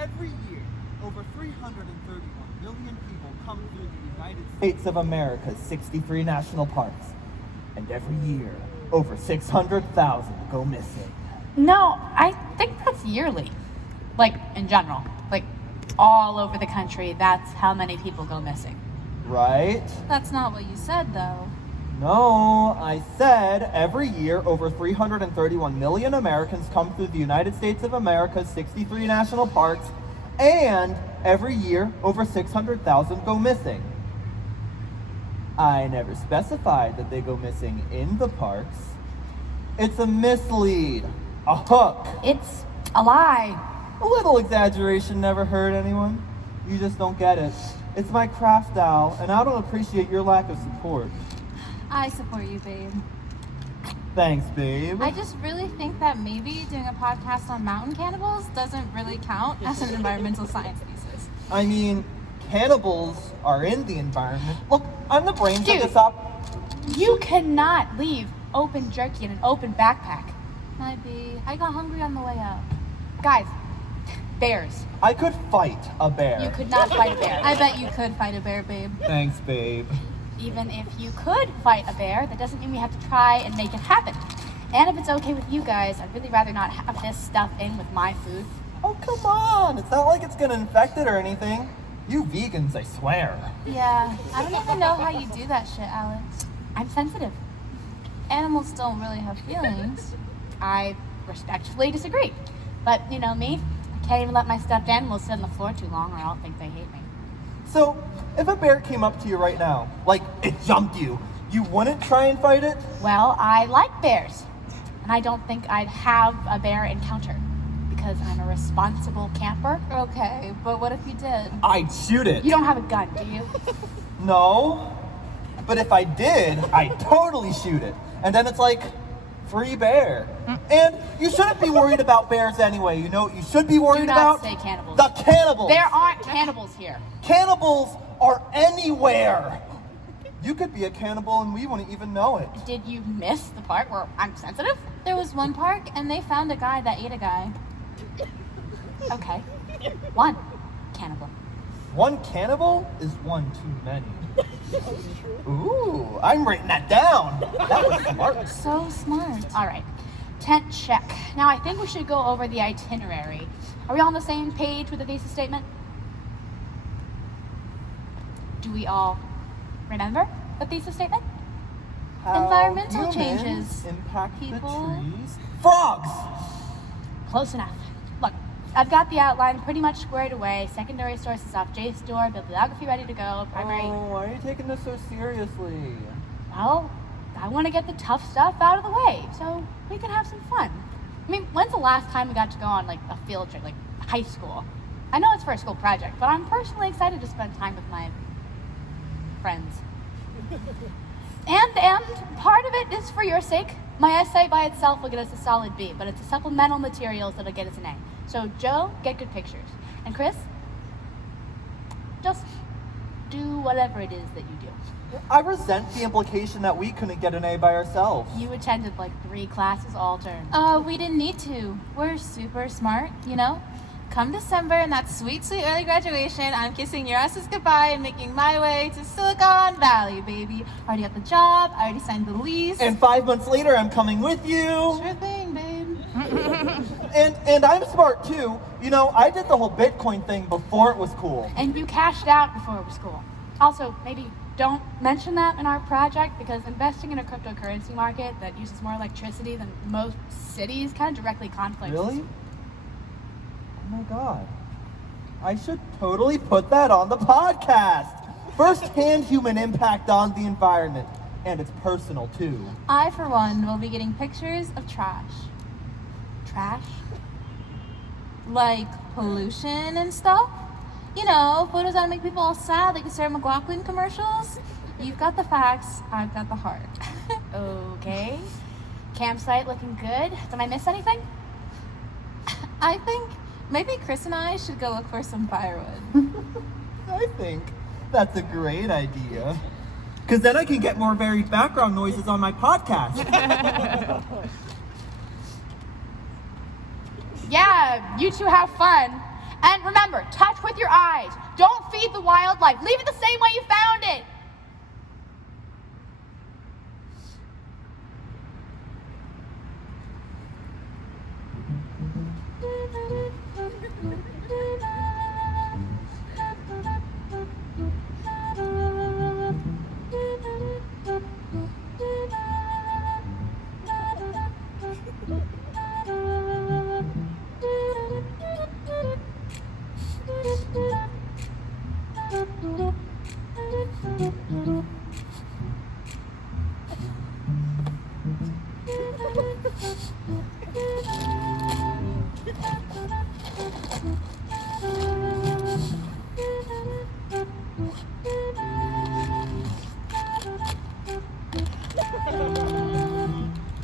Every year, over 331 million people come through the United States of America's 63 national parks. And every year, over 600,000 go missing. No, I think that's yearly. Like, in general. Like, all over the country, that's how many people go missing. Right? That's not what you said, though. No, I said every year over 331 million Americans come through the United States of America's 63 national parks, and every year over 600,000 go missing. I never specified that they go missing in the parks. It's a mislead, a hook. It's a lie. A little exaggeration never hurt anyone. You just don't get it. It's my craft style, and I don't appreciate your lack of support. I support you, babe. Thanks, babe. I just really think that maybe doing a podcast on mountain cannibals doesn't really count as an environmental science thesis. I mean, cannibals are in the environment. Look, I'm the brains of this up. You cannot leave open jerky in an open backpack. Might be. I got hungry on the way up. Guys, bears. I could fight a bear. You could not fight a bear. I bet you could fight a bear, babe. Thanks, babe. Even if you could fight a bear, that doesn't mean we have to try and make it happen. And if it's okay with you guys, I'd really rather not have this stuff in with my food. Oh, come on. It's not like it's gonna infect it or anything. You vegans, I swear. Yeah, I don't even know how you do that shit, Alex. I'm sensitive. Animals don't really have feelings. I respectfully disagree. But you know me, I can't even let my stuffed animals sit on the floor too long or I'll think they hate me. So, if a bear came up to you right now, like it jumped you, you wouldn't try and fight it? Well, I like bears. And I don't think I'd have a bear encounter because I'm a responsible camper. Okay, but what if you did? I'd shoot it. You don't have a gun, do you? No. But if I did, I'd totally shoot it. And then it's like, free bear. And you shouldn't be worried about bears anyway. You know what you should be worried Do about? not say cannibals. The cannibals. There aren't cannibals here. Cannibals are anywhere. You could be a cannibal and we wouldn't even know it. Did you miss the part where I'm sensitive? There was one park and they found a guy that ate a guy. Okay. One cannibal. One cannibal is one too many. Ooh, I'm writing that down. That was smart. So smart. All right. Tent check. Now I think we should go over the itinerary. Are we all on the same page with the thesis statement? Do we all remember the thesis statement? How Environmental humans changes impact people. the trees. Frogs! Close enough. Look, I've got the outline pretty much squared away. Secondary sources off J's door, bibliography ready to go. Primary. Oh, why are you taking this so seriously? Well, I want to get the tough stuff out of the way so we can have some fun. I mean, when's the last time we got to go on like a field trip, like high school? I know it's for a school project, but I'm personally excited to spend time with my friends. And part of it is for your sake. My essay by itself will get us a solid B, but it's the supplemental materials that'll get us an A. So Joe, get good pictures. And Chris, just do whatever it is that you do. I resent the implication that we couldn't get an A by ourselves. You attended like 3 classes all term. We didn't need to. We're super smart, you know? Come December and that sweet, sweet early graduation, I'm kissing your asses goodbye and making my way to Silicon Valley, baby. Already got the job, I already signed the lease. And 5 months later, I'm coming with you. Sure thing, babe. And I'm smart too. You know, I did the whole Bitcoin thing before it was cool. And you cashed out before it was cool. Also, maybe don't mention that in our project because investing in a cryptocurrency market that uses more electricity than most cities kind of directly conflicts. Really? Oh my god. I should totally put that on the podcast. First-hand human impact on the environment. And it's personal too. I, for one, will be getting pictures of trash. Trash? Like pollution and stuff. You know, photos that make people all sad, like the Sarah McLachlan commercials. You've got the facts, I've got the heart. Okay. Campsite looking good. Did I miss anything? I think maybe Chris and I should go look for some firewood. I think that's a great idea. Because then I can get more varied background noises on my podcast. Yeah, you two have fun. And remember, touch with your eyes. Don't feed the wildlife. Leave it the same way you found it.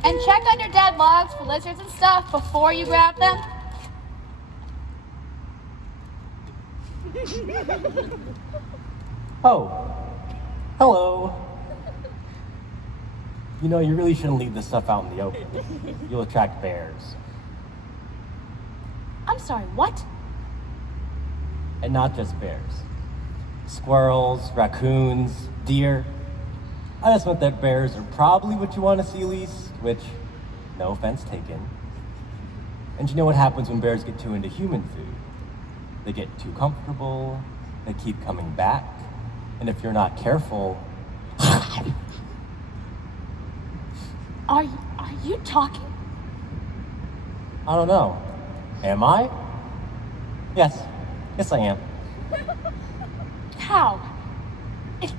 And check under dead logs for lizards and stuff before you grab them. Oh, hello. You know, you really shouldn't leave this stuff out in the open. You'll attract bears. I'm sorry, what? And not just bears. Squirrels, raccoons, deer. I just meant that bears are probably what you want to see least, which, no offense taken. And you know what happens when bears get too into human food? They get too comfortable, they keep coming back, and if you're not careful... Are you talking? I don't know. Am I? Yes. Yes, I am. How? Is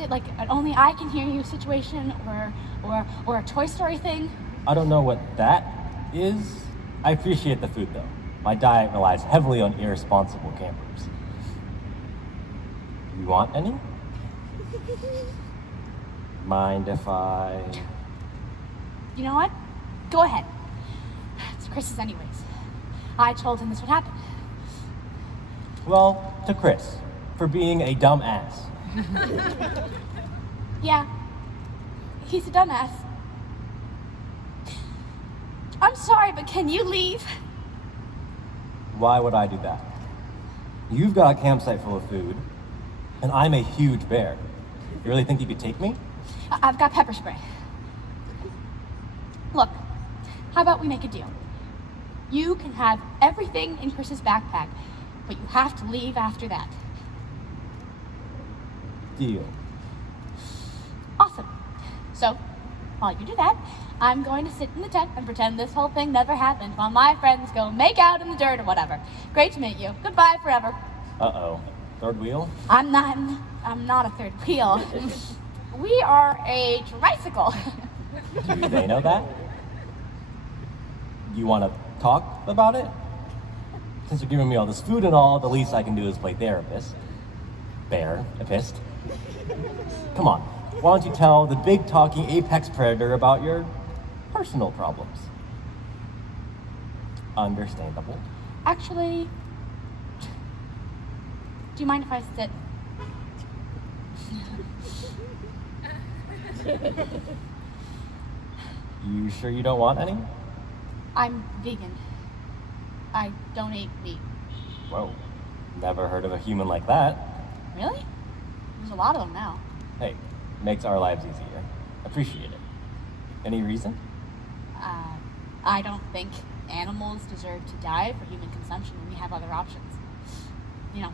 it like an only I can hear you situation or a Toy Story thing? I don't know what that is. I appreciate the food, though. My diet relies heavily on irresponsible campers. You want any? Mind if I... You know what? Go ahead. It's Chris's anyways. I told him this would happen. Well, to Chris, for being a dumb ass. Yeah, he's a dumbass. I'm sorry, but can you leave? Why would I do that? You've got a campsite full of food, and I'm a huge bear. You really think you could take me? I've got pepper spray. Look, how about we make a deal? You can have everything in Chris's backpack, but you have to leave after that. Deal. Awesome. So, while you do that, I'm going to sit in the tent and pretend this whole thing never happened while my friends go make out in the dirt or whatever. Great to meet you. Goodbye forever. Uh-oh. Third wheel? I'm not a third wheel. We are a tricycle. Do they know that? You want to talk about it? Since you're giving me all this food and all, the least I can do is play therapist. Bear-apist. Come on, why don't you tell the big talking apex predator about your personal problems? Understandable. Actually, do you mind if I sit? You sure you don't want any? I'm vegan. I don't eat meat. Whoa, never heard of a human like that. Really? There's a lot of them now. Hey, makes our lives easier. Appreciate it. Any reason? I don't think animals deserve to die for human consumption when we have other options. You know,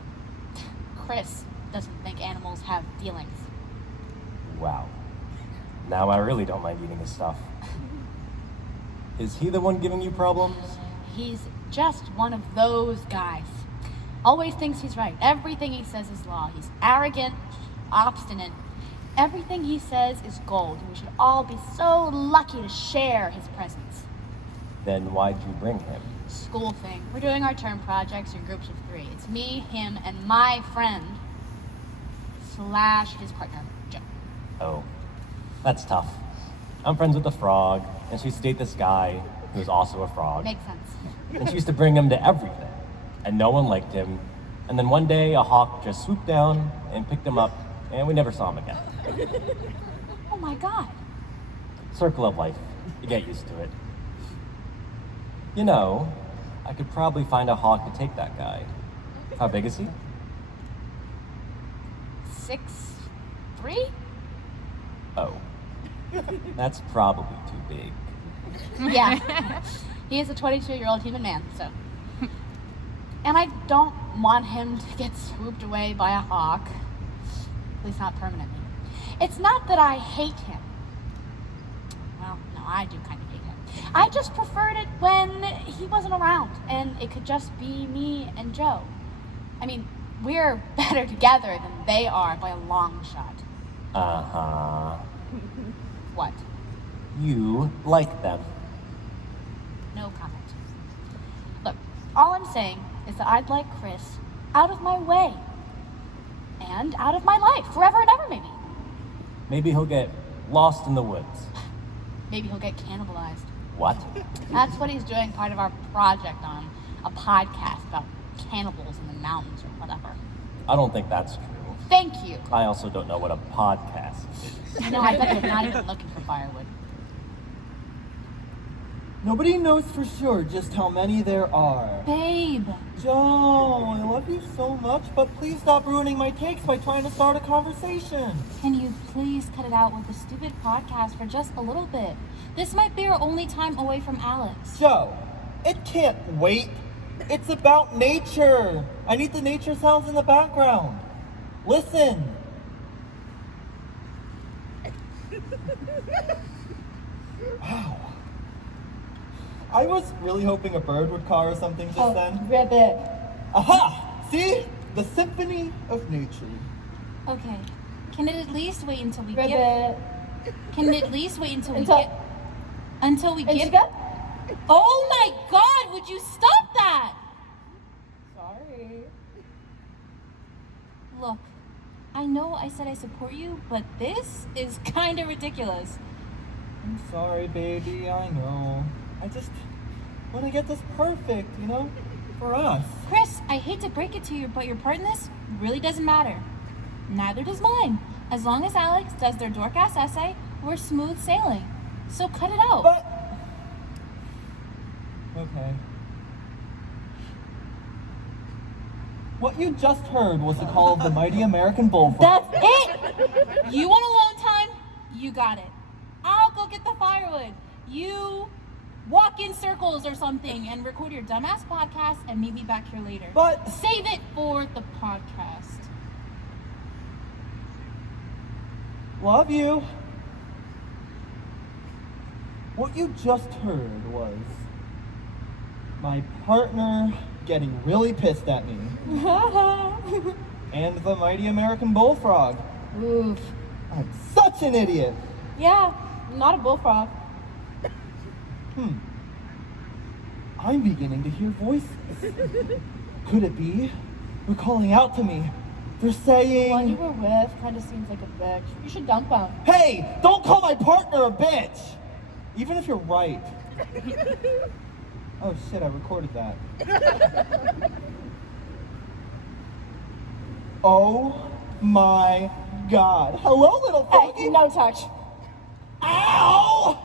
Chris doesn't think animals have feelings. Wow. Now I really don't mind eating his stuff. Is he the one giving you problems? He's just one of those guys. Always thinks he's right. Everything he says is law. He's arrogant, obstinate. Everything he says is gold, and we should all be so lucky to share his presence. Then why'd you bring him? School thing. We're doing our term projects in groups of 3. It's me, him, and my friend / his partner, Joe. Oh, that's tough. I'm friends with the frog, and she used to date this guy who's also a frog. Makes sense. And she used to bring him to everything, and no one liked him. And then one day, a hawk just swooped down and picked him up, and we never saw him again. Oh my God. Circle of life. You get used to it. You know, I could probably find a hawk to take that guy. How big is he? 6'3"? Oh. That's probably too big. Yeah. He is a 22-year-old human man, so. And I don't want him to get swooped away by a hawk. At least not permanently. It's not that I hate him. Well, no, I do kind of hate him. I just preferred it when he wasn't around and it could just be me and Joe. I mean, we're better together than they are by a long shot. Uh-huh. What? You like them. No comment. Look, all I'm saying is that I'd like Chris out of my way. And out of my life, forever and ever, maybe. Maybe he'll get lost in the woods. Maybe he'll get cannibalized. What? That's what he's doing part of our project on a podcast about cannibals in the mountains or whatever. I don't think that's true. Thank you. I also don't know what a podcast is. No, I bet they're not even looking for firewood. Nobody knows for sure just how many there are. Babe. Joe, I love you so much, but please stop ruining my takes by trying to start a conversation. Can you please cut it out with the stupid podcast for just a little bit? This might be our only time away from Alex. Joe, it can't wait. It's about nature. I need the nature sounds in the background. Listen. Wow. I was really hoping a bird would caw or something just then. Ribbit. Aha! See? The symphony of nature. Okay. Can it at least wait until we Ribbit. get... Can it at least wait until we Until- get... Until we get... Get... Oh my god, would you stop that? Sorry. Look, I know I said I support you, but this is kind of ridiculous. I'm sorry, baby, I know. I just want to get this perfect, you know? For us. Chris, I hate to break it to you, but your part in this really doesn't matter. Neither does mine. As long as Alex does their dork-ass essay, we're smooth sailing. So cut it out. But... Okay. What you just heard was the call of the mighty American bullfrog. That's it! You want alone time? You got it. I'll go get the firewood. You walk in circles or something and record your dumbass podcast and meet me back here later. But... Save it for the podcast. Love you. What you just heard was my partner getting really pissed at me. And the mighty American bullfrog. Oof. I'm such an idiot. Yeah, not a bullfrog. I'm beginning to hear voices. Could it be? They're calling out to me. They're saying... One you were with kind of seems like a bitch. You should dump him. Hey, don't call my partner a bitch! Even if you're right. Oh shit, I recorded that. Oh my god. Hello, little froggy. Hey, no touch. Ow!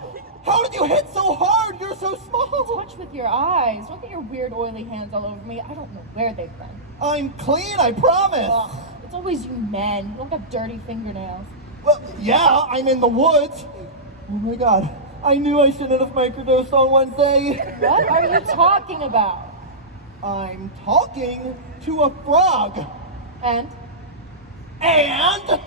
How did you hit so hard? You're so small. Touch with your eyes. Don't get your weird oily hands all over me. I don't know where they've been. I'm clean, I promise. Ugh, it's always you men. You don't got dirty fingernails. Well, yeah, I'm in the woods. Oh my god. I knew I shouldn't have microdosed on Wednesday. What are you talking about? I'm talking to a frog. And? And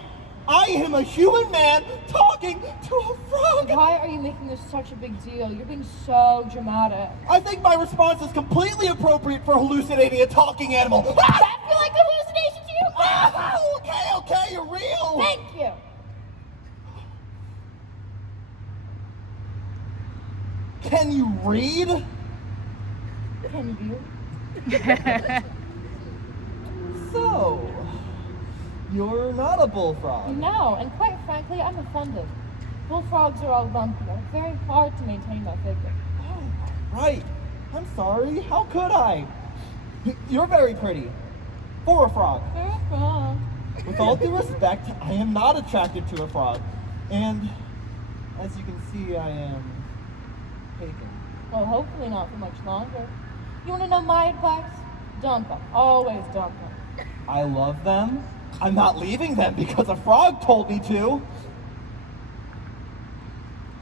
I am a human man talking to a frog. Why are you making this such a big deal? You're being so dramatic. I think my response is completely appropriate for hallucinating a talking animal. Does that feel like a hallucination to you? Okay, you're real. Thank you. Can you read? Can you? So, you're not a bullfrog. No, and quite frankly, I'm offended. Bullfrogs are all lumpy. They're very hard to maintain my figure. Oh, right. I'm sorry. How could I? You're very pretty. For a frog. They're a frog. With all due respect, I am not attracted to a frog. And as you can see, I am taken. Well, hopefully not for much longer. You want to know my advice? Dump them. Always dump them. I love them. I'm not leaving them because a frog told me to.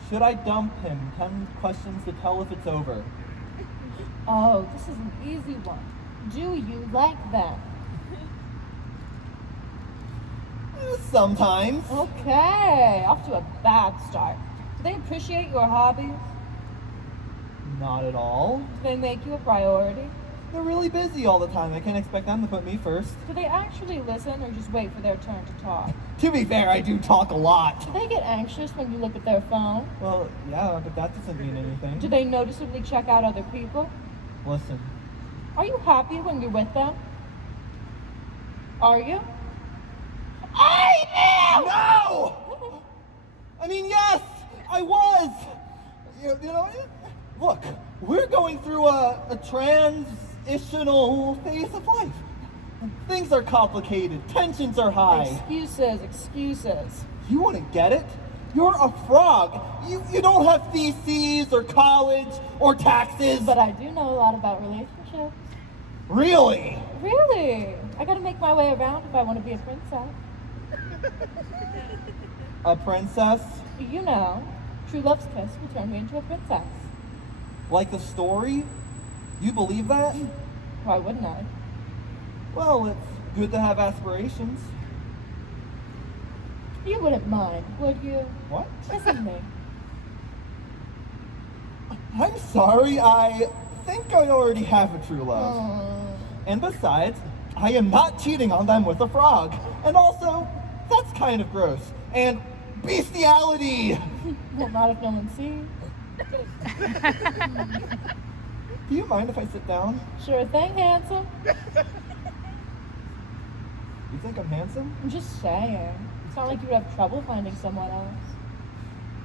Should I dump him? 10 questions to tell if it's over. Oh, this is an easy one. Do you like them? Sometimes. Okay, off to a bad start. Do they appreciate your hobbies? Not at all. Do they make you a priority? They're really busy all the time. I can't expect them to put me first. Do they actually listen or just wait for their turn to talk? To be fair, I do talk a lot. Do they get anxious when you look at their phone? Well, yeah, but that doesn't mean anything. Do they noticeably check out other people? Listen, Are you happy when you're with them? Are you? I am! no! I mean, yes, I was. You know, look, we're going through a transitional phase of life. Things are complicated. Tensions are high. Excuses. You want to get it? You're a frog. You don't have theses or college or taxes. But I do know a lot about relationships. Really? Really? I gotta make my way around if I want to be a princess. A princess? You know, true love's kiss will turn me into a princess. Like the story? You believe that? Why wouldn't I? Well, it's good to have aspirations. You wouldn't mind, would you? What? Listen to me. I'm sorry, I think I already have a true love. And besides, I am not cheating on them with a frog. And also, that's kind of gross. And bestiality! Well, not if no one sees. Do you mind if I sit down? Sure thing, handsome. You think I'm handsome? I'm just saying. It's not like you would have trouble finding someone else.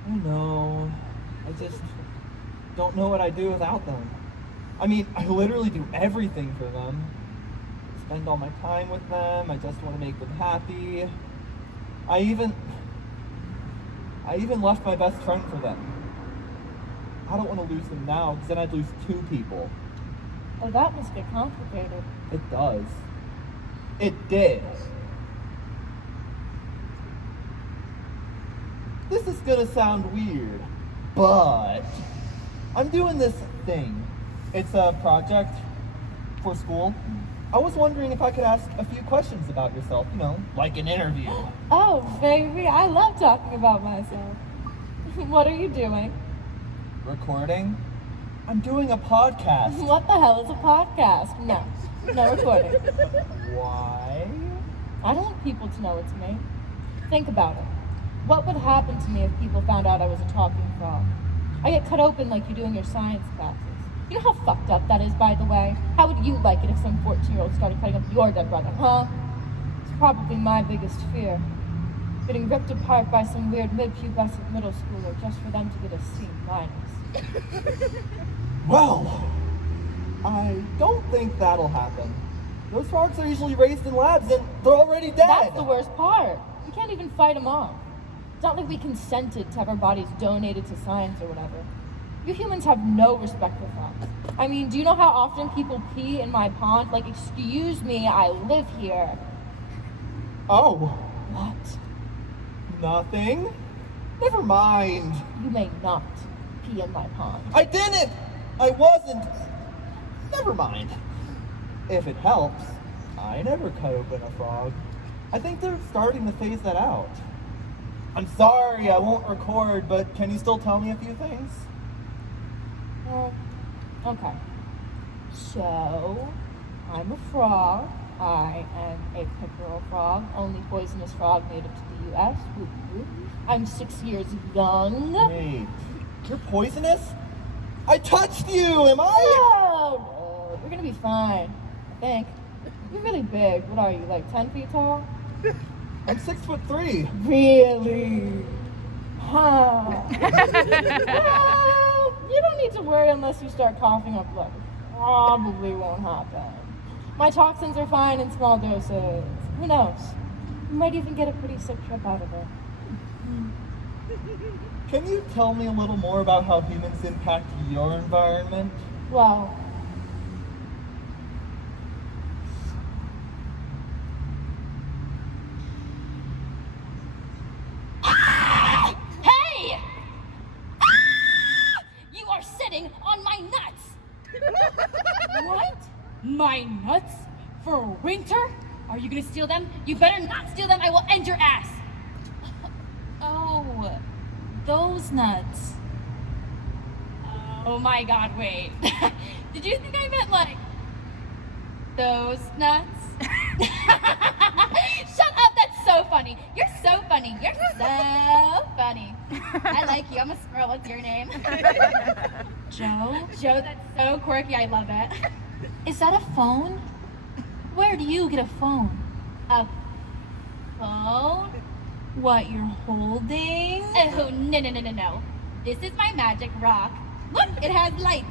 I know. I just don't know what I'd do without them. I mean, I literally do everything for them. I spend all my time with them. I just want to make them happy. I even left my best friend for them. I don't want to lose them now, because then I'd lose 2 people. Oh, that must get complicated. It does. It did. This is gonna sound weird, but I'm doing this thing. It's a project for school. I was wondering if I could ask a few questions about yourself, you know, like an interview. Oh, baby, I love talking about myself. What are you doing? Recording? I'm doing a podcast. What the hell is a podcast? No recording. Why? I don't want people to know it's me. Think about it. What would happen to me if people found out I was a talking frog? I get cut open like you do in your science classes. You know how fucked up that is, by the way? How would you like it if some 14-year-old started cutting up your dead brother, huh? It's probably my biggest fear. Getting ripped apart by some weird mid-pubescent middle schooler just for them to get a C-. Well, I don't think that'll happen. Those frogs are usually raised in labs and they're already dead. That's the worst part. We can't even fight them off. It's not like we consented to have our bodies donated to science or whatever. You humans have no respect for frogs. I mean, do you know how often people pee in my pond? Like, excuse me, I live here. Oh, What? nothing? Never mind. You may not pee in my pond. I didn't! I wasn't. Never mind. If it helps, I never cut open a frog. I think they're starting to phase that out. I'm sorry, I won't record, but can you still tell me a few things? Okay. So, I'm a frog. I am a pickerel frog, only poisonous frog native to the U.S. Whoop, whoop. I'm 6 years young. Wait, you're poisonous? I touched you, am I? No, you're gonna be fine, I think. You're really big. What are you, like 10 feet tall? I'm 6'3". Really? Huh. Well, you don't need to worry unless you start coughing up blood. Probably won't happen. My toxins are fine in small doses. Who knows? You might even get a pretty sick trip out of it. Can you tell me a little more about how humans impact your environment? Well, My nuts? For winter? Are you gonna steal them? You better not steal them, I will end your ass! Oh, those nuts. Oh my god, wait. Did you think I meant like those nuts? Shut up, that's so funny. You're so funny. You're so funny. I like you. I'm a squirrel. What's your name? Joe? Joe, that's so quirky. I love it. Is that a phone? Where do you get a phone? A phone? What you're holding? Oh, no. This is my magic rock. Look, it has lights.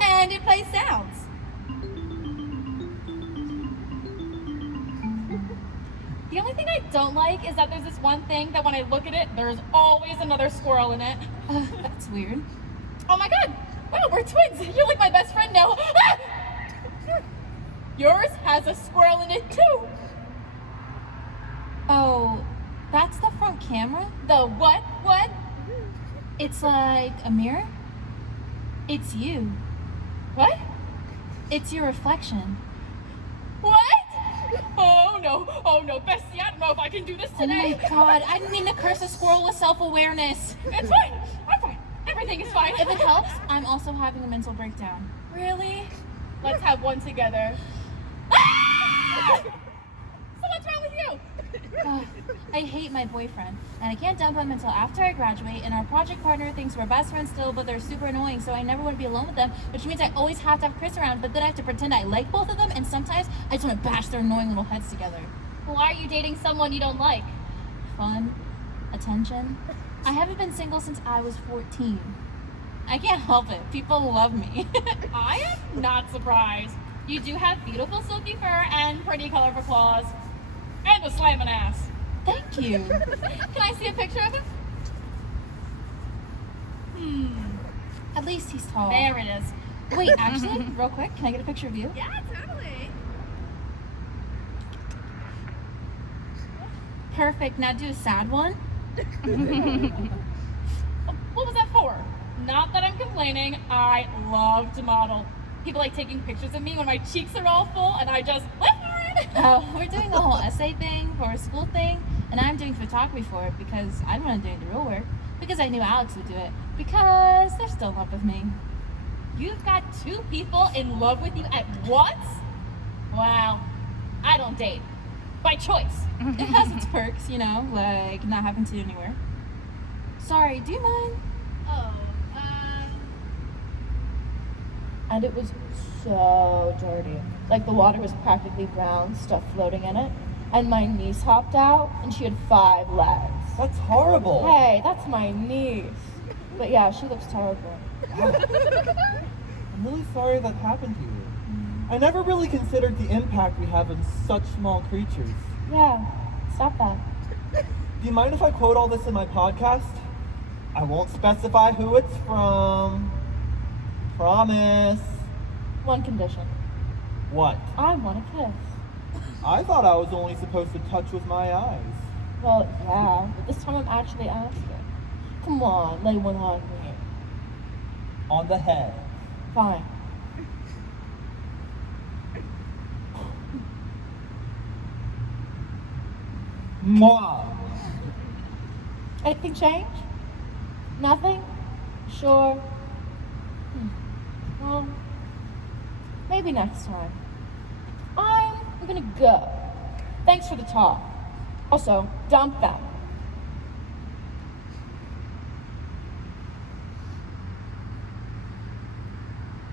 And it plays sounds. The only thing I don't like is that there's this one thing that when I look at it, there's always another squirrel in it. That's weird. Oh my god! Wow, we're twins! You're like my best friend now! Ah! Yours has a squirrel in it too! Oh, that's the front camera? The what? What? It's like a mirror? It's you. What? It's your reflection. What? Oh no, Bessie, I don't know if I can do this Oh today. my god, I didn't mean to curse a squirrel with self-awareness. It's fine, I'm fine. Everything is fine. If it helps, I'm also having a mental breakdown. Really? Let's have one together. Ah! So what's wrong with you? I hate my boyfriend, and I can't dump him until after I graduate, and our project partner thinks we're best friends still, but they're super annoying, so I never want to be alone with them, which means I always have to have Chris around, but then I have to pretend I like both of them, and sometimes I just want to bash their annoying little heads together. Why are you dating someone you don't like? Fun, attention. I haven't been single since I was 14. I can't help it. People love me. I am not surprised. You do have beautiful silky fur and pretty colorful claws. And a slamming ass. Thank you. Can I see a picture of him? At least he's tall. There it is. Wait, actually, real quick, can I get a picture of you? Yeah, totally. Perfect. Now do a sad one. What was that for? Not that I'm complaining. I love to model. People like taking pictures of me when my cheeks are all full and I just live for it. Oh, we're doing the whole essay thing for a school thing, and I'm doing photography for it because I don't want to do the real work. Because I knew Alex would do it. Because they're still in love with me. You've got two people in love with you at once? Wow. I don't date. By choice. It has its perks, you know, like not having to do anywhere. Sorry, do you mind? Oh, And it was so dirty. Like the water was practically brown, stuff floating in it. And my niece hopped out and she had 5 legs. That's horrible. Hey, that's my niece. But yeah, she looks terrible. I'm really sorry that happened to you. I never really considered the impact we have in such small creatures. Yeah, stop that. Do you mind if I quote all this in my podcast? I won't specify who it's from. Promise. One condition. What? I want a kiss. I thought I was only supposed to touch with my eyes. Well, yeah, but this time I'm actually asking. Come on, lay one on me. On the head. Fine. Mwah. Anything change? Nothing? Sure. Well, maybe next time. I'm gonna go. Thanks for the talk. Also, dump them.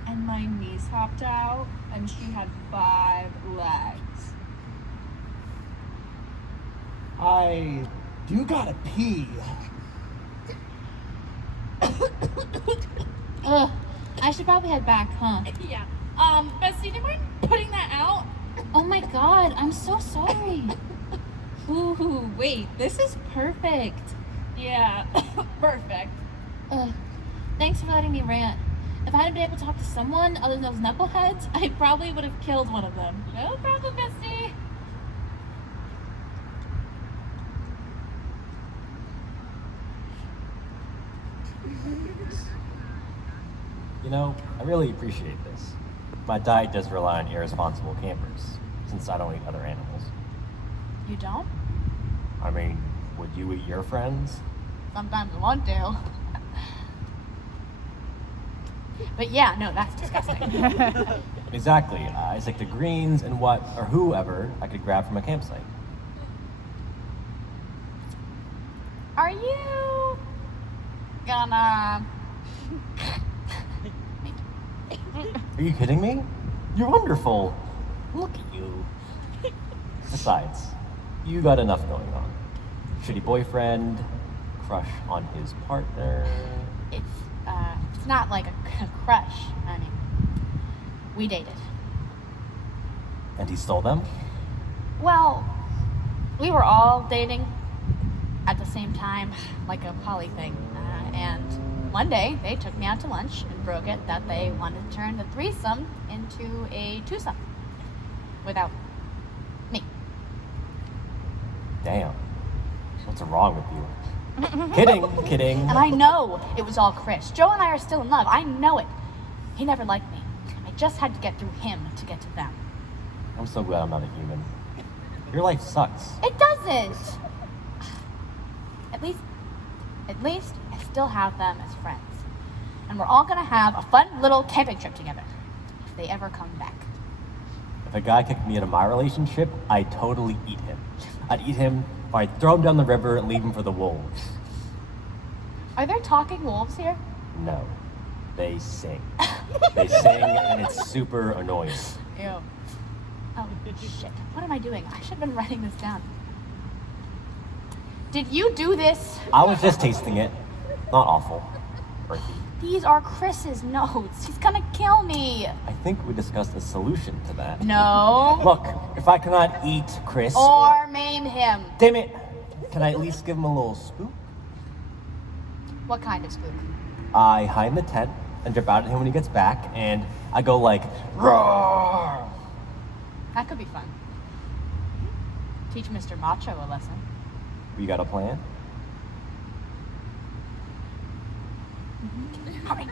and my niece hopped out and she had 5 legs. I do gotta pee. Ugh, I should probably head back, huh? Yeah. Bessie, do you mind putting that out? Oh my god, I'm so sorry. Ooh, wait, this is perfect. Yeah, perfect. Ugh, thanks for letting me rant. If I hadn't been able to talk to someone other than those knuckleheads, I probably would have killed one of them. No problem, Bessie. You know, I really appreciate this. My diet does rely on irresponsible campers, since I don't eat other animals. You don't? I mean, would you eat your friends? Sometimes I want to. But yeah, no, that's disgusting. Exactly. I stick to greens and what or whoever I could grab from a campsite. Are you gonna... Are you kidding me? You're wonderful. Look at you. Besides, you got enough going on. Shitty boyfriend, crush on his partner. It's not like a crush. I mean, we dated. And he stole them? Well, we were all dating at the same time, like a poly thing. And one day, they took me out to lunch and broke it that they wanted to turn the threesome into a twosome. Without me. Damn. What's wrong with you? Kidding. And I know it was all Chris. Joe and I are still in love. I know it. He never liked me. I just had to get through him to get to them. I'm so glad I'm not a human. Your life sucks. It doesn't. At least I still have them as friends. And we're all gonna have a fun little camping trip together. If they ever come back. If a guy kicked me out of my relationship, I'd totally eat him. I'd eat him, or I'd throw him down the river and leave him for the wolves. Are there talking wolves here? No. They sing. They sing, and it's super annoying. Ew. Oh, shit. What am I doing? I should have been writing this down. Did you do this? I was just tasting it. Not awful. Earthy. These are Chris's notes. He's gonna kill me. I think we discussed a solution to that. No. Look, if I cannot eat Chris... Or maim him. Damn it! Can I at least give him a little spook? What kind of spook? I hide in the tent and jump out at him when he gets back, and I go like, roar! That could be fun. Teach Mr. Macho a lesson. You got a plan? Hurry.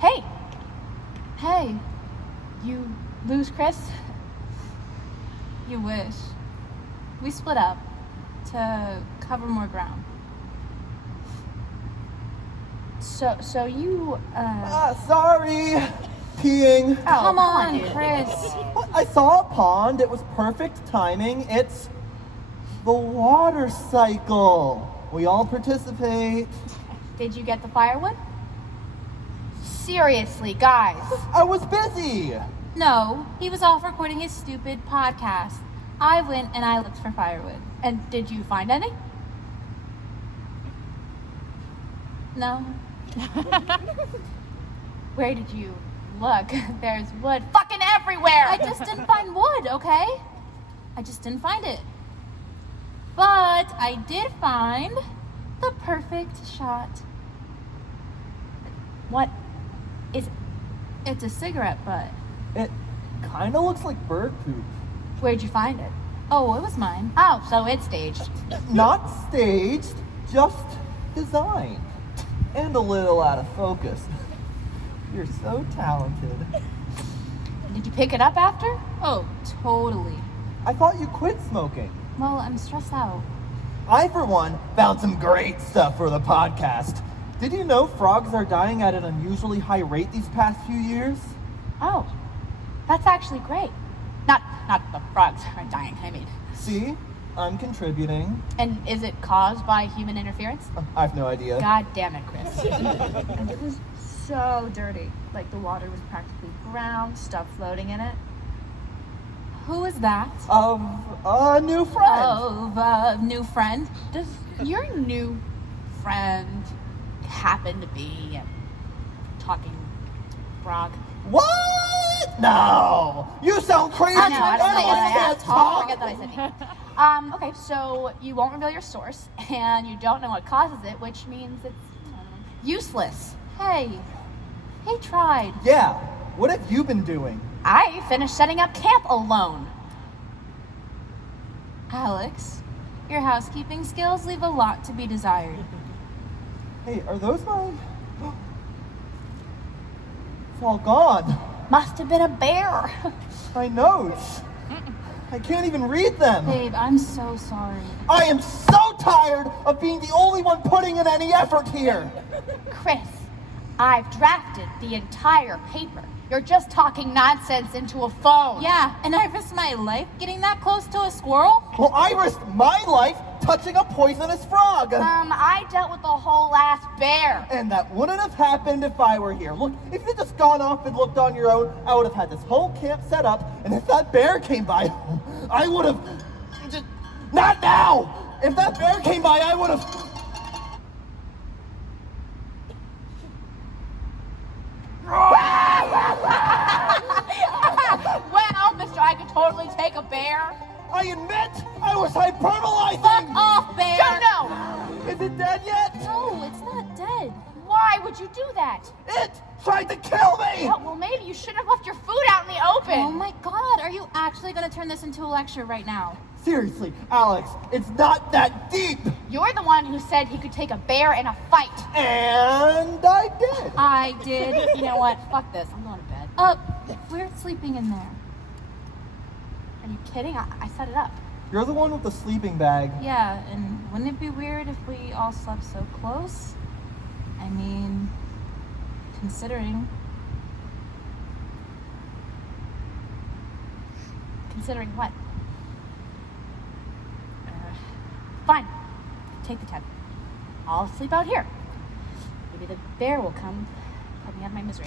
Hey! Hey, You lose Chris? you wish. We split up to cover more ground. So you, Sorry. Peeing. Oh, Come on, dude. Chris. What? I saw a pond. It was perfect timing. It's the water cycle. We all participate. Did you get the firewood? Seriously, guys. I was busy. No, he was off recording his stupid podcast. I went and I looked for firewood. And did you find any? No. Where did you look? There's wood fucking everywhere! I just didn't find wood, okay? I just didn't find it. But I did find the perfect shot. What is it? It's a cigarette butt. It kind of looks like bird poop. Where'd you find it? Oh, it was mine. Oh, so it's staged. Not staged, just designed. And a little out of focus. You're so talented. Did you pick it up after? Oh, totally. I thought you quit smoking. Well, I'm stressed out. I, for one, found some great stuff for the podcast. Did you know frogs are dying at an unusually high rate these past few years? Oh, that's actually great. Not the frogs are dying, I mean. See? I'm contributing. And is it caused by human interference? I have no idea. God damn it, Chris. And it was so dirty. Like the water was practically brown, stuff floating in it. Who is that? Of a new friend. Of a new friend? Does your new friend happen to be a talking frog? What? No! You sound crazy! Oh, no, I don't think Animals I can't asked. talk. Forget that I said name. Okay, so you won't reveal your source, and you don't know what causes it, which means it's useless. Hey, he tried. Yeah, what have you been doing? I finished setting up camp alone. Alex, your housekeeping skills leave a lot to be desired. Hey, are those mine? It's all gone. Must have been a bear. My notes. I can't even read them. Babe, I'm so sorry. I am so tired of being the only one putting in any effort here. Chris, I've drafted the entire paper. You're just talking nonsense into a phone. Yeah, and I risked my life getting that close to a squirrel? Well, I risked my life touching a poisonous frog. I dealt with the whole ass bear. And that wouldn't have happened if I were here. Look, if you'd just gone off and looked on your own, I would have had this whole camp set up, and if that bear came by, I would have... Not now! If that bear came by, I would have... Well, mister, I could totally take a bear. I admit I was hyperbolizing! Fuck off, bear! Jono! Is it dead yet? No, it's not dead. Why would you do that? It tried to kill me! Well, maybe you shouldn't have left your food out in the open. Oh my god, are you actually gonna turn this into a lecture right now? Seriously, Alex, it's not that deep! You're the one who said he could take a bear in a fight. And I did! I did. You know what? Fuck this. I'm going to bed. We're sleeping in there. Are you kidding? I set it up. You're the one with the sleeping bag. Yeah, and wouldn't it be weird if we all slept so close? I mean, considering. Considering what? Fine. Take the tent. I'll sleep out here. Maybe the bear will come put me out of my misery.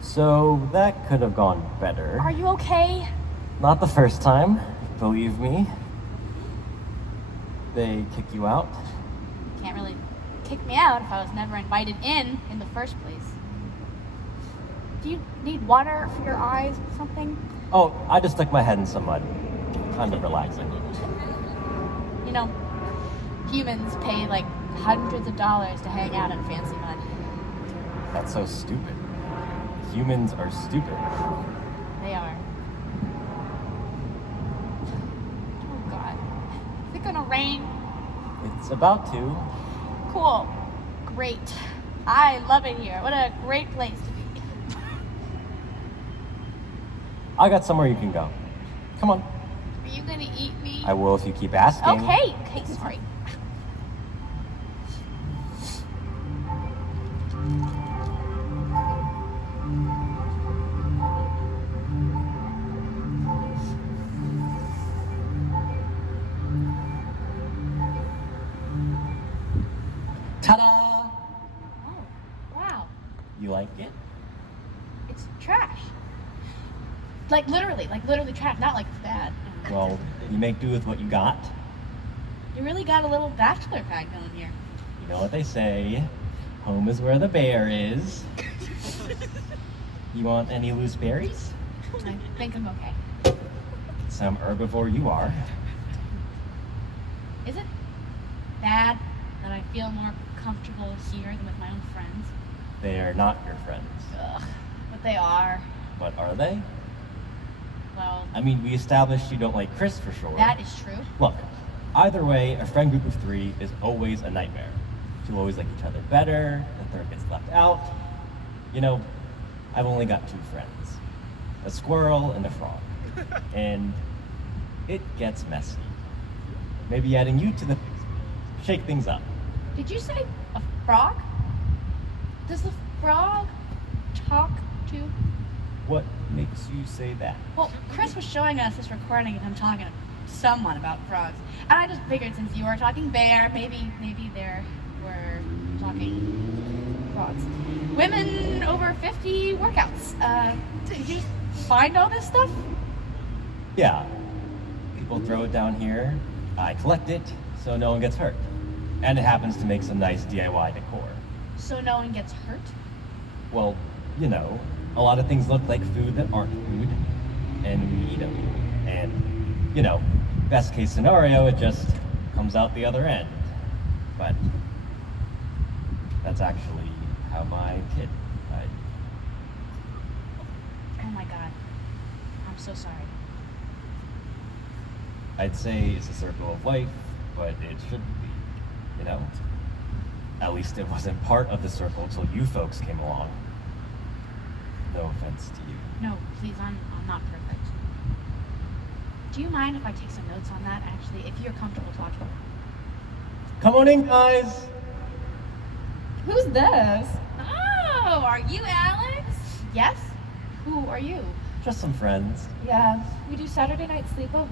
So that could have gone better. Are you okay? Not the first time, believe me. They kick you out? Can't really kick me out if I was never invited in the first place. Do you need water for your eyes or something? Oh, I just stuck my head in some mud. Kind of relaxing. You know, humans pay like hundreds of dollars to hang out in fancy mud. That's so stupid. Humans are stupid. They are. Oh God. Is it gonna rain? It's about to. Cool. Great. I love it here. What a great place to be. I got somewhere you can go. Come on. Are you gonna eat me? I will if you keep asking. Okay, sorry. Ta-da! Oh, wow. You like it? It's trash. Like literally trash. Not like it's bad. Well, you make do with what you got. You really got a little bachelor pad going here. You know what they say, home is where the bear is. You want any loose berries? I think I'm okay. Some herbivore you are. Is it bad that I feel more comfortable here than with my own friends? They are not your friends. Ugh, but they are. What are they? Well, I mean, we established you don't like Chris for sure. that is true. Look, either way, a friend group of three is always a nightmare. You'll always like each other better, the third gets left out. You know, I've only got two friends, a squirrel and a frog. And it gets messy. Maybe adding you to the shake things up. Did you say a frog? Does the frog talk to? What makes you say that? Well, Chris was showing us this recording of him talking to someone about frogs. And I just figured since you were talking bear, maybe there were talking frogs. Women over 50 workouts. Did you find all this stuff? Yeah. People throw it down here. I collect it so no one gets hurt. And it happens to make some nice DIY decor. So no one gets hurt? Well, you know, a lot of things look like food that aren't food, and we eat them. And, you know, best case scenario, it just comes out the other end. But that's actually how my kid died. Oh my god. I'm so sorry. I'd say it's a circle of life, but it shouldn't be, you know? At least it wasn't part of the circle until you folks came along. No offense to you. No, please, I'm not perfect. Do you mind if I take some notes on that, actually, if you're comfortable talking? Come on in, guys! Who's this? Oh, are you Alex? Yes? Who are you? Just some friends. Yeah, we do Saturday night sleepovers.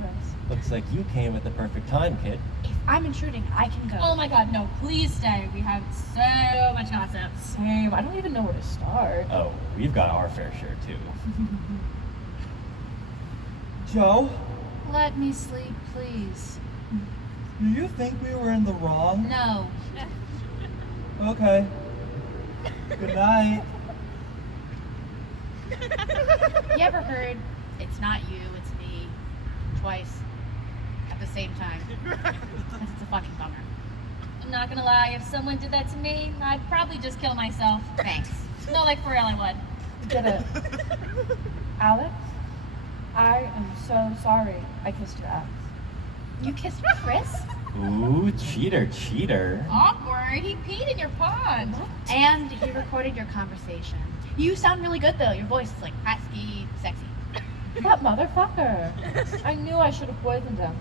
Looks like you came at the perfect time, kid. If I'm intruding, I can go. Oh my god, no, please stay. We have so much gossip. Same. I don't even know where to start. Oh, we've got our fair share, too. Joe, Let me sleep, please. do you think we were in the wrong? No. Okay. Good night. You ever heard, it's not you, it's me, twice, at the same time? Because it's a fucking bummer. I'm not gonna lie, if someone did that to me, I'd probably just kill myself. Thanks. No, like for real, I would. Did it. Alex, I am so sorry I kissed your ass. You kissed Chris? Ooh, cheater. Awkward. He peed in your pond. And he recorded your conversation. You sound really good, though. Your voice is like husky, sexy. That motherfucker. I knew I should have poisoned him.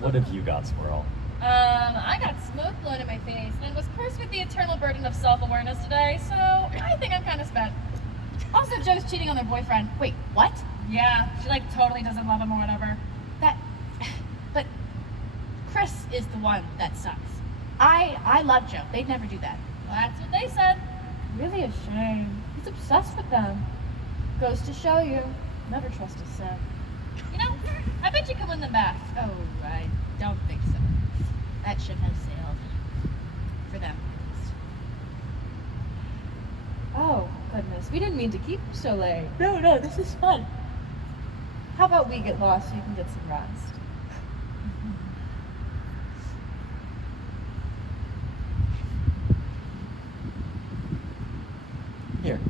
What have you got, Squirrel? I got smoke blown in my face and was cursed with the eternal burden of self-awareness today, so I think I'm kind of spent. Also, Joe's cheating on their boyfriend. Wait, what? Yeah, she like totally doesn't love him or whatever. But Chris is the one that sucks. I love Joe. They'd never do that. Well, that's what they said. Really a shame. He's obsessed with them. Goes to show you, never trust a simp. You know, I bet you could win them back. Oh, I don't think so. That ship has sailed. For them, at least. Oh, goodness. We didn't mean to keep you so late. No, this is fun. How about we get lost so you can get some rest? Here,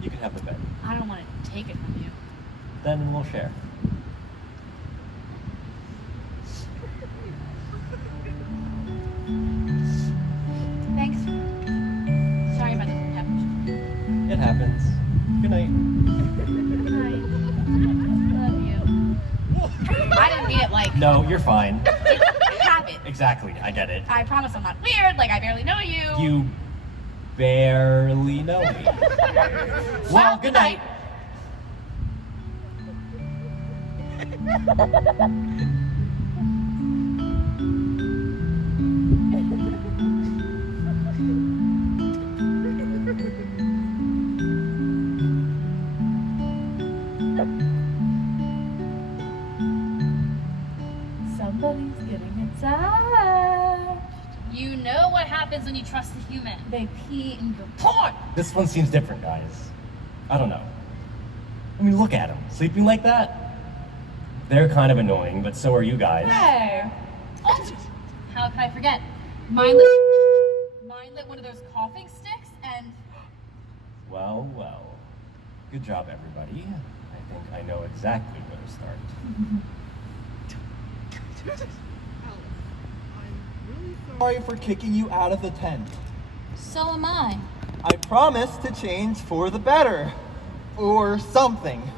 you can have the bed. I don't want to take it from you. Then we'll share. Thanks. Sorry about the temperature. It happens. Good night. Hi. Love you. I didn't mean it like No, you're fine. it's habit. Exactly, I get it. I promise I'm not weird, like I barely know you. You barely know me. Well, good night. Somebody's getting attached. You know what happens when you trust a human. They pee in your pond. This one seems different, guys. I don't know. I mean, look at them. Sleeping like that? They're kind of annoying, but so are you guys. Hey. Oh, how could I forget? Mine lit one of those coughing sticks and Well. Good job, everybody. I think I know exactly where to start. Sorry for kicking you out of the tent. So am I. I promise to change for the better. Or something.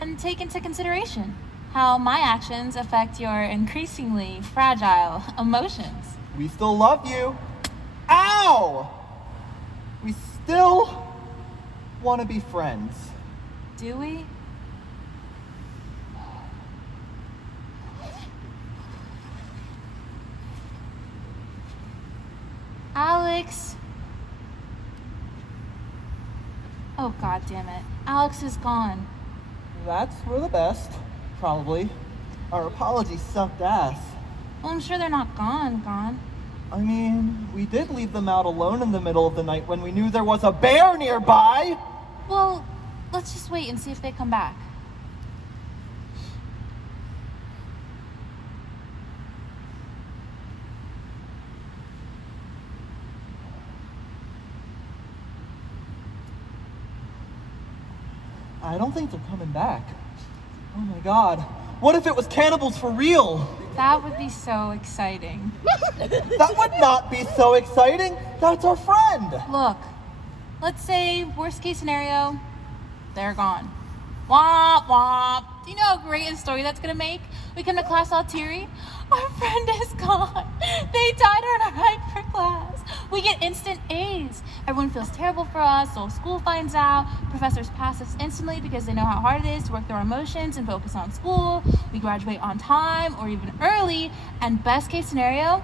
And take into consideration how my actions affect your increasingly fragile emotions. We still love you. Ow! We still want to be friends. Do we? Alex. Oh, God damn it. Alex is gone. That's for the best, probably. Our apologies sucked ass. Well, I'm sure they're not gone. I mean, we did leave them out alone in the middle of the night when we knew there was a bear nearby. Well, let's just wait and see if they come back. I don't think they're coming back. Oh my god. What if it was cannibals for real? That would be so exciting. That would not be so exciting. That's our friend. Look, let's say worst case scenario, they're gone. Womp womp. Do you know how great a story that's gonna make? We come to class all teary. Our friend is gone. They died on our hyper class. We get instant A's. Everyone feels terrible for us. The whole school finds out. Professors pass us instantly because they know how hard it is to work through our emotions and focus on school. We graduate on time or even early. And best case scenario,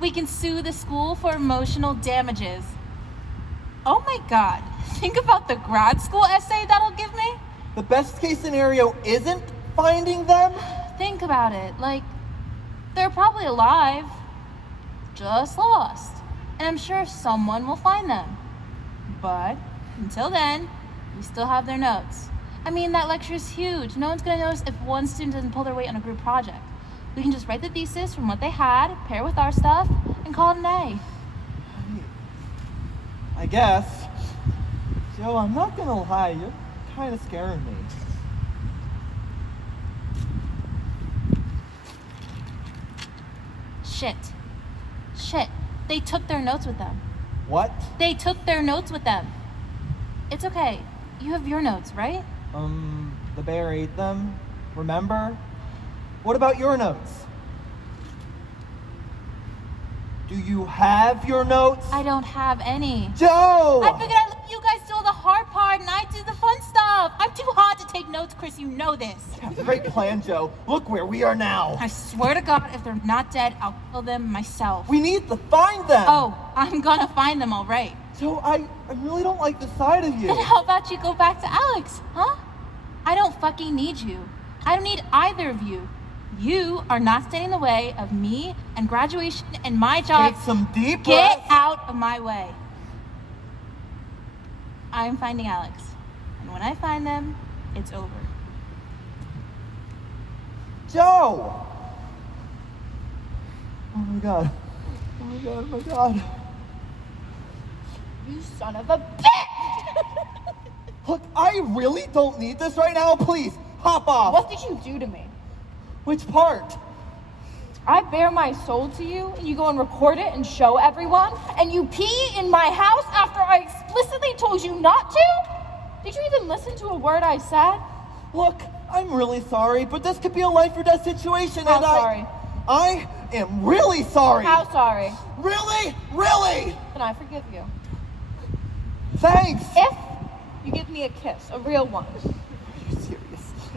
we can sue the school for emotional damages. Oh my God. Think about the grad school essay that'll give me. The best case scenario isn't finding them? Think about it. Like, they're probably alive, just lost. And I'm sure someone will find them. But until then, we still have their notes. I mean, that lecture is huge. No one's gonna notice if one student doesn't pull their weight on a group project. We can just write the thesis from what they had, pair with our stuff, and call it an A. I guess. Joe, I'm not gonna lie, you're kind of scaring me. Shit. They took their notes with them. What? They took their notes with them. It's okay. You have your notes, right? The bear ate them, remember? What about your notes? Do you have your notes? I don't have any. Joe! I figured I'd let you guys do all the hard part and I do the fun stuff. I'm too hot to take notes, Chris. You know this. Great plan, Joe. Look where we are now. I swear to God, if they're not dead, I'll kill them myself. We need to find them. Oh, I'm gonna find them, all right. Joe, I really don't like the side of you. Then how about you go back to Alex, huh? I don't fucking need you. I don't need either of you. You are not standing in the way of me and graduation and my job. Take some deep Get breaths. out of my way. I'm finding Alex. And when I find them, it's over. Joe! Oh my god. Oh my god, oh my god. You son of a bitch! Look, I really don't need this right now. Please, hop off. What did you do to me? Which part? I bare my soul to you, and you go and record it and show everyone, and you pee in my house after I explicitly told you not to? Did you even listen to a word I said? Look, I'm really sorry, but this could be a life or death situation, How and sorry? I am really sorry. How sorry? Really? Really? Then I forgive you. Thanks. If you give me a kiss, a real one. Are you serious?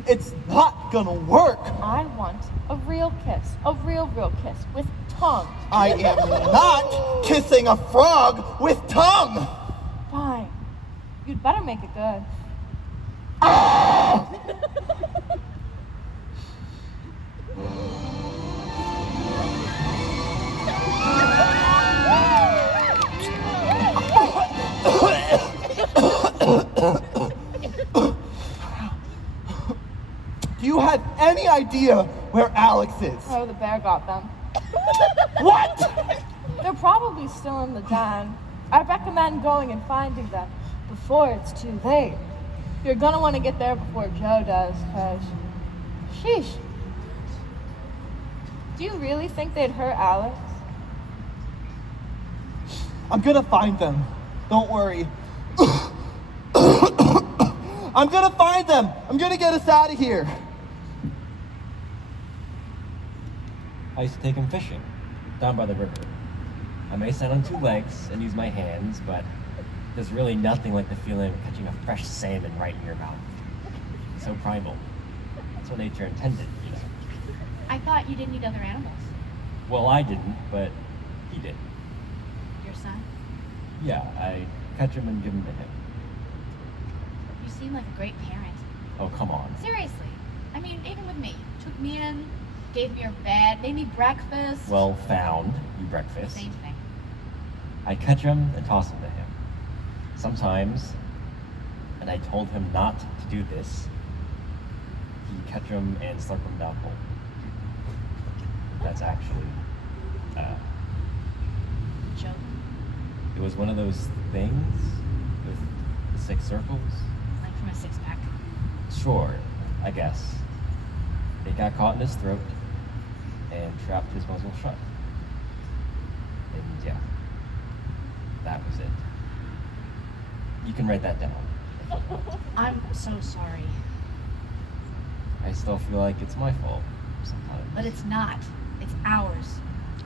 It's not gonna work. I want a real kiss, a real kiss, with tongue. I am not kissing a frog with tongue. Fine. You'd better make it good. Do you have any idea where Alex is? Oh, the bear got them. What? They're probably still in the den. I recommend going and finding them before it's too late. You're gonna want to get there before Joe does, cause sheesh. Do you really think they'd hurt Alex? I'm gonna find them. Don't worry. I'm gonna find them. I'm gonna get us out of here. I used to take him fishing down by the river. I may stand on two legs and use my hands, but there's really nothing like the feeling of catching a fresh salmon right in your mouth. It's so primal. That's what nature intended, you know. I thought you didn't need other animals. Well, I didn't, but he did. Your son? Yeah, I catch him and give him to him. You seem like a great parent. Oh, come on. Seriously. I mean, even with me. Took me in, gave me your bed, made me breakfast. Well, found you breakfast. Same thing. I catch him and toss him to him. Sometimes, and I told him not to do this, he'd catch him and slurp him down whole. That's actually, Joke. it was one of those things with the 6 circles. Like from a six-pack. Sure, I guess. It got caught in his throat and trapped his muzzle shut. And yeah, that was it. You can write that down. I'm so sorry, I still feel like it's my fault sometimes. but it's not. It's ours.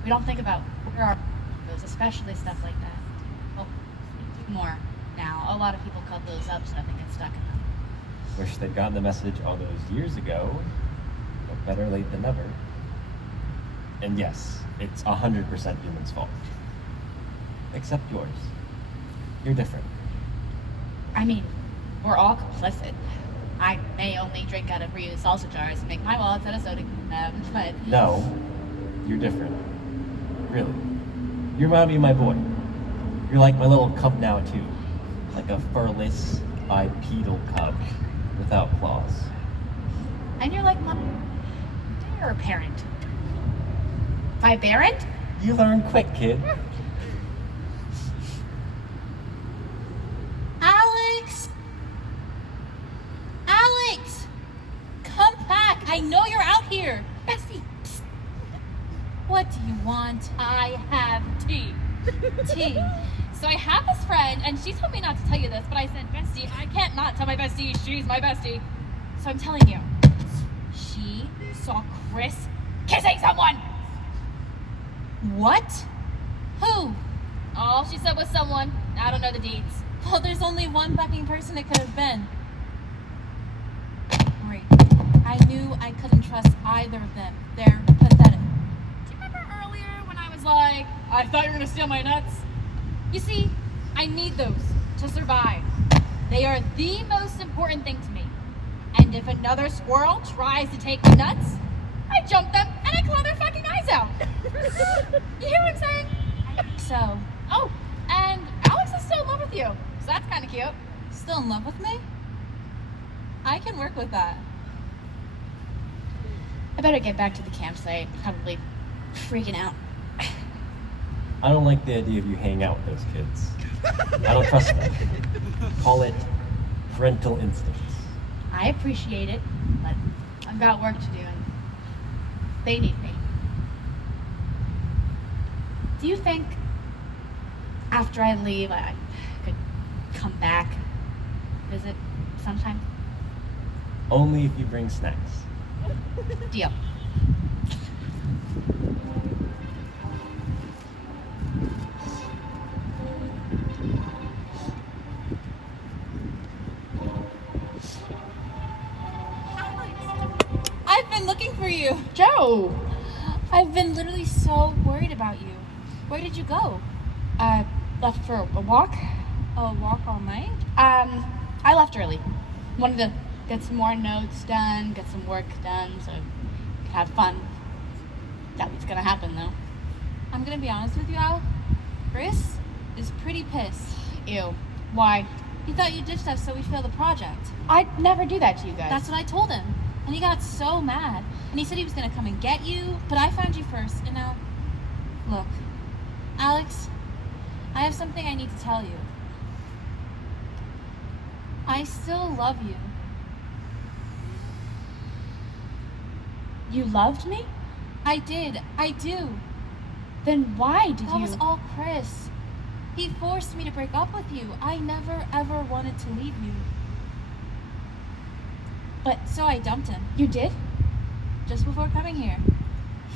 We don't think about where our goes, especially stuff like that. Well, more now. A lot of people cut those up so nothing gets stuck in them. Wish they'd gotten the message all those years ago, but better late than never. And yes, it's 100% humans' fault. Except yours. You're different. I mean, we're all complicit. I may only drink out of reused salsa jars and make my wallets out of soda, but No, you're different. Really. You remind me of my boy. You're like my little cub now, too. Like a furless, bipedal cub without claws. and you're like my dear parent. My parent? You learn quick, kid. Alex! Alex! Come back! I know you're out here! Bessie. Psst. What do you want? I have tea. Tea. So I have this friend, and she told me not to tell you this, but I said, bestie, I can't not tell my bestie. She's my bestie. So I'm telling you. She saw Chris kissing someone. What? Who? All she said was someone. I don't know the deeds. Well, there's only one fucking person it could have been. Great. I knew I couldn't trust either of them. They're pathetic. Do you remember earlier when I was like, I thought you were gonna steal my nuts? You see, I need those to survive. They are the most important thing to me. And if another squirrel tries to take my nuts, I jump them and I claw their fucking eyes out. You hear what I'm saying? So, Oh, and Alex is still in love with you, so that's kind of cute. still in love with me? I can work with that. I better get back to the campsite. Probably freaking out. I don't like the idea of you hanging out with those kids. I don't trust them. Call it parental instincts. I appreciate it, but I've got work to do and they need me. Do you think after I leave I could come back, visit sometime? Only if you bring snacks. Deal. I've been looking for you. Joe! I've been literally so worried about you. Where did you go? Left for a walk. A walk all night? I left early. Wanted to get some more notes done, get some work done, so we could have fun. Doubt it's gonna happen though. I'm gonna be honest with you, Al. Chris is pretty pissed. Ew. Why? He thought you ditched us so we'd fail the project. I'd never do that to you guys. That's what I told him. And he got so mad. And he said he was gonna come and get you, but I found you first, and now... Look, Alex, I have something I need to tell you. I still love you. You loved me? I did. I do. Then why did That you? was all Chris. He forced me to break up with you. I never ever wanted to leave you. But So I dumped him you did? just before coming here.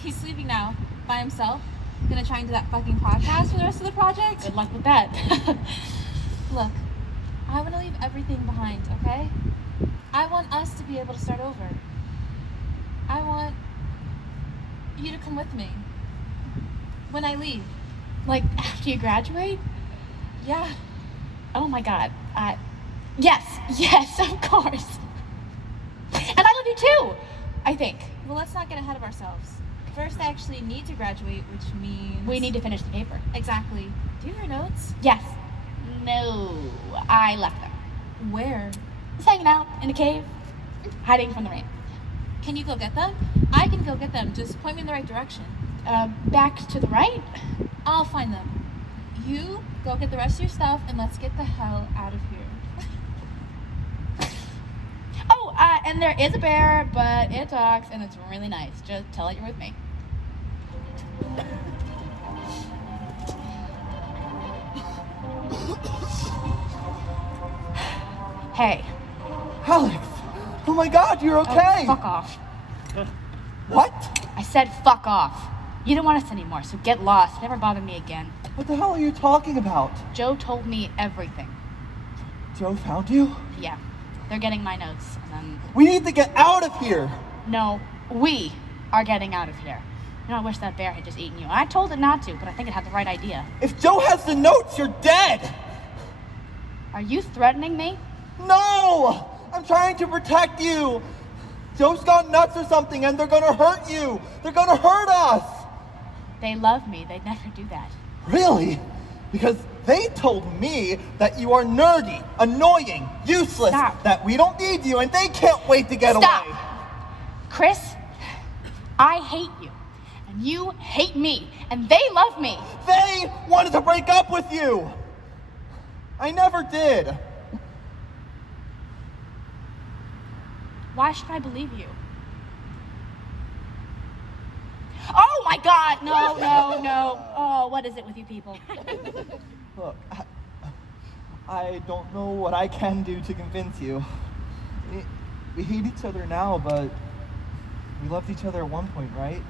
He's sleeping now by himself. Gonna try and do that fucking podcast for the rest of the project. Good luck with that. Look, I want to leave everything behind, okay? I want us to be able to start over. I want you to come with me when I leave. Like after you graduate? Yeah. Oh my god. Yes, of course. And I love you too, I think. Well, let's not get ahead of ourselves. First, I actually need to graduate, which means... We need to finish the paper. Exactly. Do you have your notes? Yes. No, I left them. Where? Just hanging out in a cave, hiding from the rain. Can you go get them? I can go get them. Just point me in the right direction. Back to the right? I'll find them. You go get the rest of your stuff, and let's get the hell out of here. Oh, And there is a bear, but it talks and it's really nice. Just tell it you're with me. Hey. Alex! Oh my God, you're okay! Oh, fuck off. What? I said fuck off. You don't want us anymore, so get lost. Never bother me again. What the hell are you talking about? Joe told me everything. Joe found you? Yeah. They're getting my notes, and then... We need to get out of here! No, we are getting out of here. You know, I wish that bear had just eaten you. I told it not to, but I think it had the right idea. If Joe has the notes, you're dead! Are you threatening me? No! I'm trying to protect you! Joe's gone nuts or something, and they're gonna hurt you! They're gonna hurt us! They love me. They'd never do that. Really? Because they told me that you are nerdy, annoying, useless, Stop. that we don't need you, and they can't wait to get Stop. away! Chris, I hate you. And you hate me. And they love me. They wanted to break up with you! I never did. Why should I believe you? Oh my God! No, no, no. Oh, what is it with you people? Look, I don't know what I can do to convince you. We hate each other now, but we loved each other at one point, right?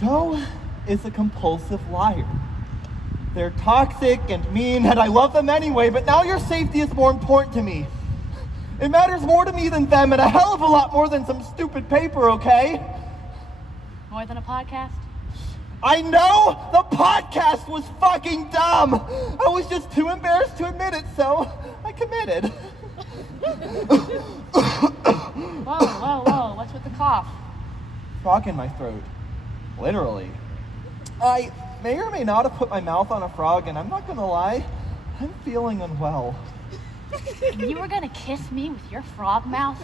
Joe is a compulsive liar. They're toxic and mean, and I love them anyway, but now your safety is more important to me. It matters more to me than them, and a hell of a lot more than some stupid paper, okay? More than a podcast? I know the podcast was fucking dumb. I was just too embarrassed to admit it, so I committed. Whoa, whoa, whoa. What's with the cough? Frog in my throat. Literally. I may or may not have put my mouth on a frog, and I'm not gonna lie, I'm feeling unwell. You were gonna kiss me with your frog mouth?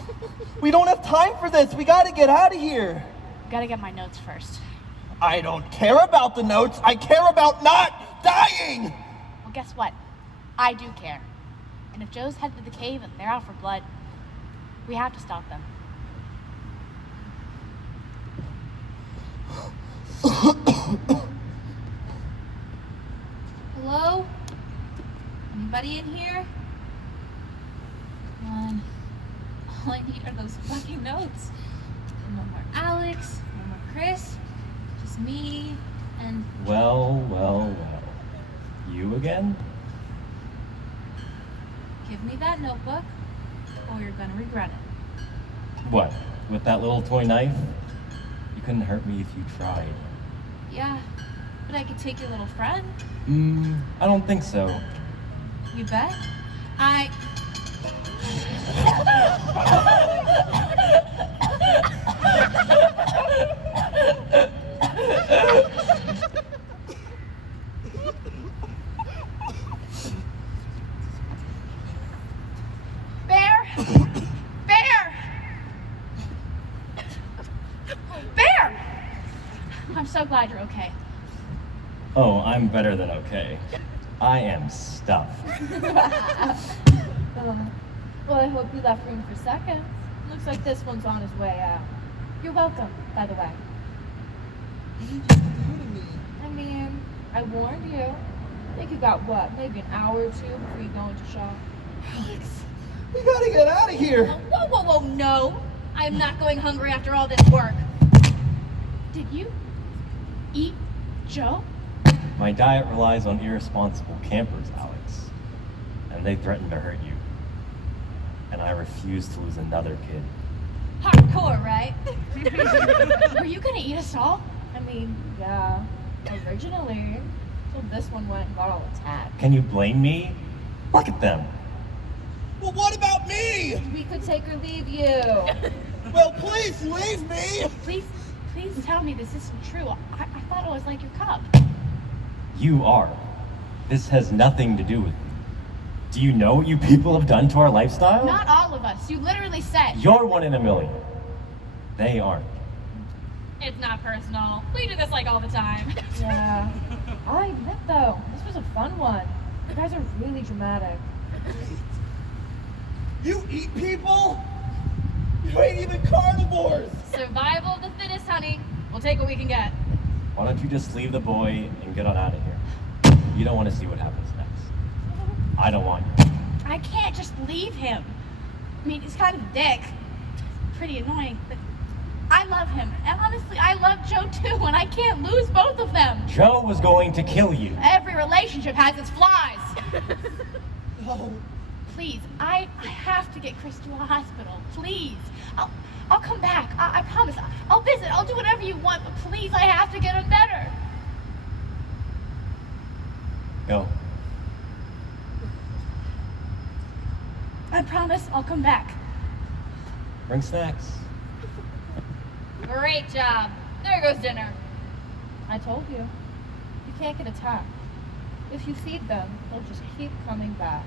We don't have time for this. We gotta get out of here. Gotta get my notes first. I don't care about the notes. I care about not dying. Well, guess what? I do care. And if Joe's headed to the cave and they're out for blood, we have to stop them. Hello? Anybody in here? Come on. All I need are those fucking notes. No more Alex, no more Chris, just me and... Well, well, well. You again? Give me that notebook, or you're gonna regret it. What? With that little toy knife? You couldn't hurt me if you tried. Yeah, but I could take your little friend. I don't think so. You bet. Bear! Bear! Bear! I'm so glad you're okay. Oh, I'm better than okay. I am stuffed. Well, I hope you left room for seconds. Looks like this one's on his way out. You're welcome, by the way. I mean, I warned you. I think you got, what, maybe an hour or two before you go into shock. Alex, we gotta get out of here. Whoa, whoa, whoa, no. I am not going hungry after all this work. Did you eat Joe? My diet relies on irresponsible campers, Alex. And they threaten to hurt you. And I refuse to lose another kid. Hardcore, right? Were you gonna eat us all? I mean, yeah, originally, till this one went and got all attacked. Can you blame me? Look at them. Well, what about me? We could take or leave you. Well, please leave me. Please tell me this isn't true. I thought it was like your cub. You are. This has nothing to do with me. Do you know what you people have done to our lifestyle? Not all of us. You literally said. You're 1 in a million. They aren't. It's not personal. We do this like all the time. Yeah. I'll admit though, this was a fun one. You guys are really dramatic. You eat people? You ain't even carnivores! Survival of the fittest, honey. We'll take what we can get. Why don't you just leave the boy and get on out of here? You don't want to see what happens next. I don't want you. I can't just leave him. I mean, he's kind of a dick. Pretty annoying, but I love him. And honestly, I love Joe too, and I can't lose both of them. Joe was going to kill you. Every relationship has its flaws. No. Please, I have to get Chris to a hospital. Please. I'll come back. I promise. I'll visit. I'll do whatever you want, but please, I have to get him better. Go. I promise I'll come back. Bring snacks. Great job. There goes dinner. I told you. You can't get attacked. If you feed them, they'll just keep coming back.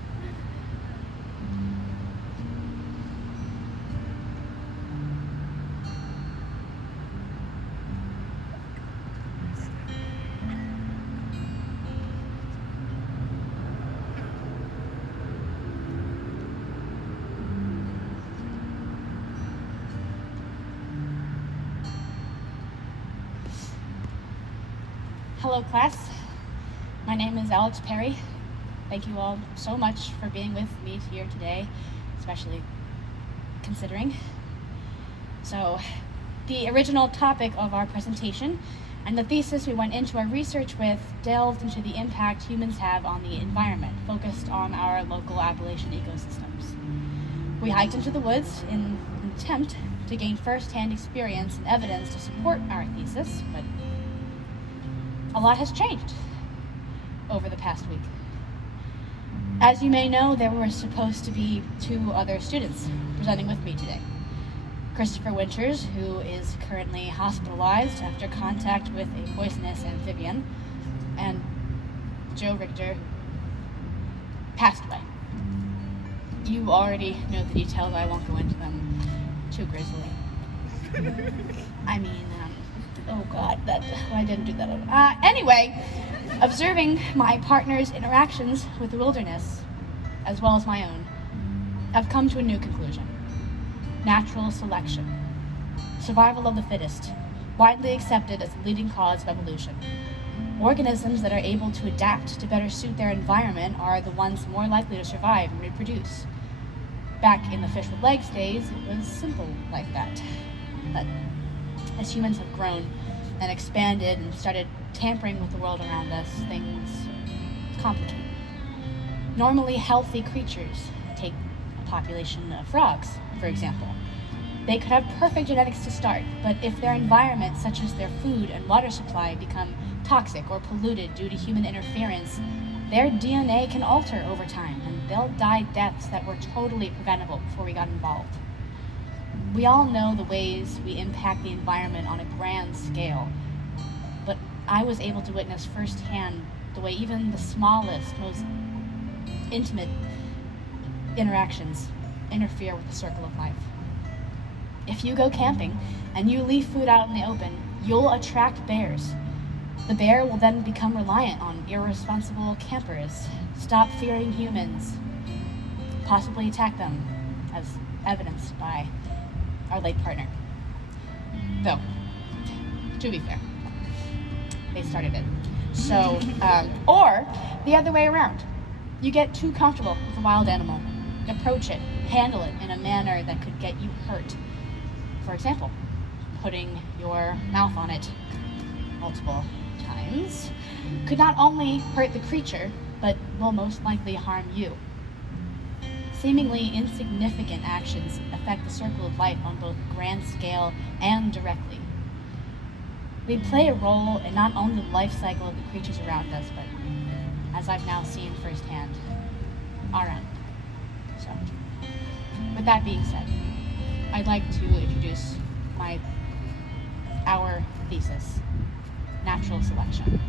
Hello, class. My name is Alex Perry. Thank you all so much for being with me here today, especially considering. So, the original topic of our presentation and the thesis we went into our research with delved into the impact humans have on the environment, focused on our local Appalachian ecosystems. We hiked into the woods in an attempt to gain first-hand experience and evidence to support our thesis, but a lot has changed over the past week. As you may know, there were supposed to be 2 other students presenting with me today. Christopher Winters, who is currently hospitalized after contact with a poisonous amphibian, and Joe Richter, who passed away. You already know the details. I won't go into them too grisly. I mean, oh God, I didn't do that. Anyway, observing my partner's interactions with the wilderness, as well as my own, I've come to a new conclusion. Natural selection. Survival of the fittest, widely accepted as the leading cause of evolution. Organisms that are able to adapt to better suit their environment are the ones more likely to survive and reproduce. Back in the fish with legs days, it was simple like that. But as humans have grown and expanded and started tampering with the world around us, things complicate. Normally healthy creatures, take a population of frogs, for example. They could have perfect genetics to start, but if their environment, such as their food and water supply, become toxic or polluted due to human interference, their DNA can alter over time, and they'll die deaths that were totally preventable before we got involved. We all know the ways we impact the environment on a grand scale, but I was able to witness firsthand the way even the smallest, most intimate interactions interfere with the circle of life. If you go camping and you leave food out in the open, you'll attract bears. The bear will then become reliant on irresponsible campers, stop fearing humans, possibly attack them, as evidenced by our late partner. Though, to be fair, they started it. So, or the other way around. You get too comfortable with a wild animal. Approach it, handle it in a manner that could get you hurt. For example, putting your mouth on it multiple times could not only hurt the creature, but will most likely harm you. Seemingly insignificant actions affect the circle of life on both grand scale and directly. We play a role in not only the life cycle of the creatures around us, but, as I've now seen firsthand, our own. So, with that being said, I'd like to introduce our thesis, natural selection.